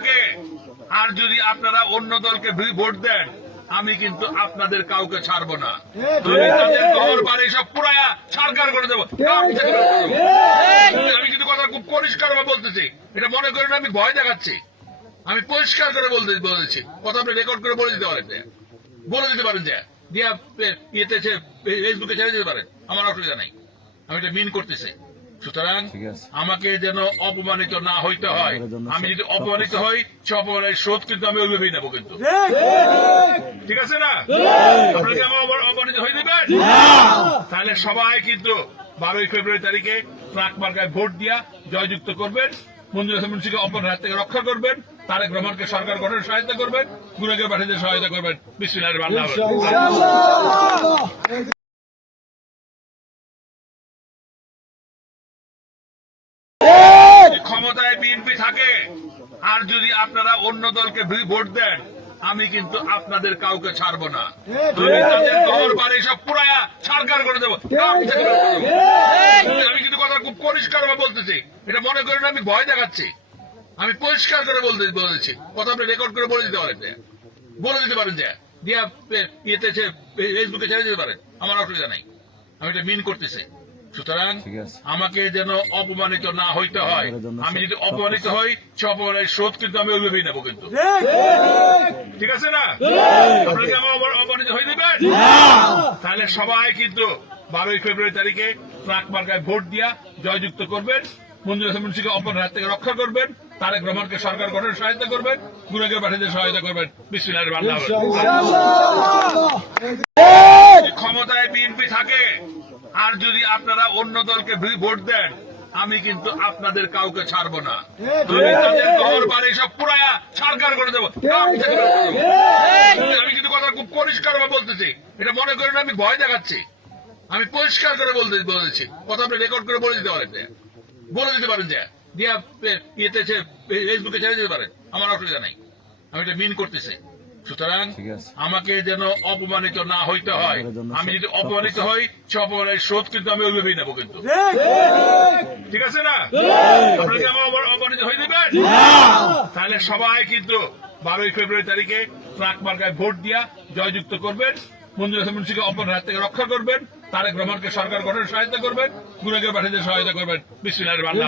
থাকে আর যদি আপনারা অন্য দলকে ভোট দেন, আমি কিন্তু আপনাদের কাউকে ছাড়বো না। আমি তাদের ঘর বাড়ি সব পুরায়া ছাড়কার করে দেবো। আমি কিন্তু কথা খুব পরিষ্কার বলতেছি। এটা মনে করেন আমি ভয় দেখাচ্ছি। আমি পরিষ্কার করে বলতে বলেছি। কথা আপনি রেকর্ড করে বলে দিতে পারেন বলে দিতে পারেন যে। দিয়া ইয়েতে ফেসবুকে ছেড়ে দিতে পারেন। আমার অসুবিধা নাই। আমি এটা মিন করতেছি। সুতরাং আমাকে যেন অপমানিত না হইতে হয়। আমি যদি অপমানিত হই সে অপমানের শোধ কিন্তু আমি ওইভাবেই নেব কিন্তু। ঠিক আছে না? আপনারা কি আমার অপমানিত হয়ে দেবেন? তাহলে সবাই কিন্তু বারোই ফেব্রুয়ারি তারিখে ট্রাক মার্কায় ভোট দিয়া জয়যুক্ত করবেন মঞ্জুর হাসান মুন্সিকে অপমানের হাত থেকে রক্ষা করবেন তারেক রহমানকে সরকার গঠনের সহায়তা করবেন গুণাকে পাঠিয়ে সহায়তা করবেন। বিসমিল্লাহির বাংলা ক্ষমতায় বিএনপি থাকে। আর যদি আপনারা অন্য দলকে ভোট দেন, আমি কিন্তু আপনাদের কাউকে ছাড়বো না। আমি তাদের সব পুরায়া ছাড়কার করে দেবো। আমি কিন্তু কথা খুব পরিষ্কার ভাবে বলতেছি। এটা মনে করেন আমি ভয় দেখাচ্ছি। আমি পরিষ্কার করে বলতে বলেছি। কথা আপনি রেকর্ড করে বলে দিতে পারেন। বলে দিতে পারেন যে। দিয়া ইয়েতে ফেসবুকে ছেড়ে দিতে পারেন। আমার অসুবিধা নাই। আমি এটা মিন করতেছি। সুতরাং আমাকে যেন অপমানিত না হইতে হয়। আমি যদি অপমানিত হই সে অপমানের শোধ কিন্তু আমি ওইভাবেই নেব কিন্তু। ঠিক আছে না? আমার অপমানিত হয়ে দেবেন? তাহলে সবাই কিন্তু বারোই ফেব্রুয়ারি তারিখে ট্রাক মার্কায় ভোট দিয়া জয়যুক্ত করবেন মঞ্জুর হাসান মুন্সিকে অপমানের হাত থেকে রক্ষা করবেন তারেক রহমানকে সরকার গঠনের সহায়তা করবেন গুণাকে পাঠিয়ে সহায়তা করবেন। বিসমিল্লাহির বাংলা ক্ষমতায় বিএনপি থাকে আর যদি আপনারা অন্য দলকে ভোট দেন আমি কিন্তু আপনাদের কাউকে ছাড়বো না। আমি তাদের ঘর বাড়ি সব পুরায়া ছাড়কার করে দেবো। আমি কিন্তু কথা খুব পরিষ্কার বলতেছি। এটা মনে করেন আমি ভয় দেখাচ্ছি। আমি পরিষ্কার করে বলতে বলেছি। কথা আপনি রেকর্ড করে বলে দিতে পারেন বলে দিতে পারেন যে। দিয়া ইয়েতে ফেসবুকে ছেড়ে দিতে পারেন। আমার অসুবিধা নাই। আমি এটা মিন করতেছি। সুতরাং আমাকে যেন অপমানিত না হইতে হয়। আমি যদি অপমানিত হই সে অপমানের শোধ কিন্তু আমি ওইভাবেই নেব কিন্তু। ঠিক। আছে না? আমার অপমানিত হয়ে দেবেন তাহলে সবাই কিন্তু বারোই ফেব্রুয়ারি তারিখে ট্রাক মার্কায় ভোট দিয়া জয়যুক্ত করবেন। মঞ্জুর হাসান মুন্সিকে অপমানের হাত থেকে রক্ষা করবেন। তারেক রহমানকে সরকার গঠনের সহায়তা করবেন। গুণাকে পাঠিয়ে সহায়তা করবেন। বিসমিল্লাহির বাংলা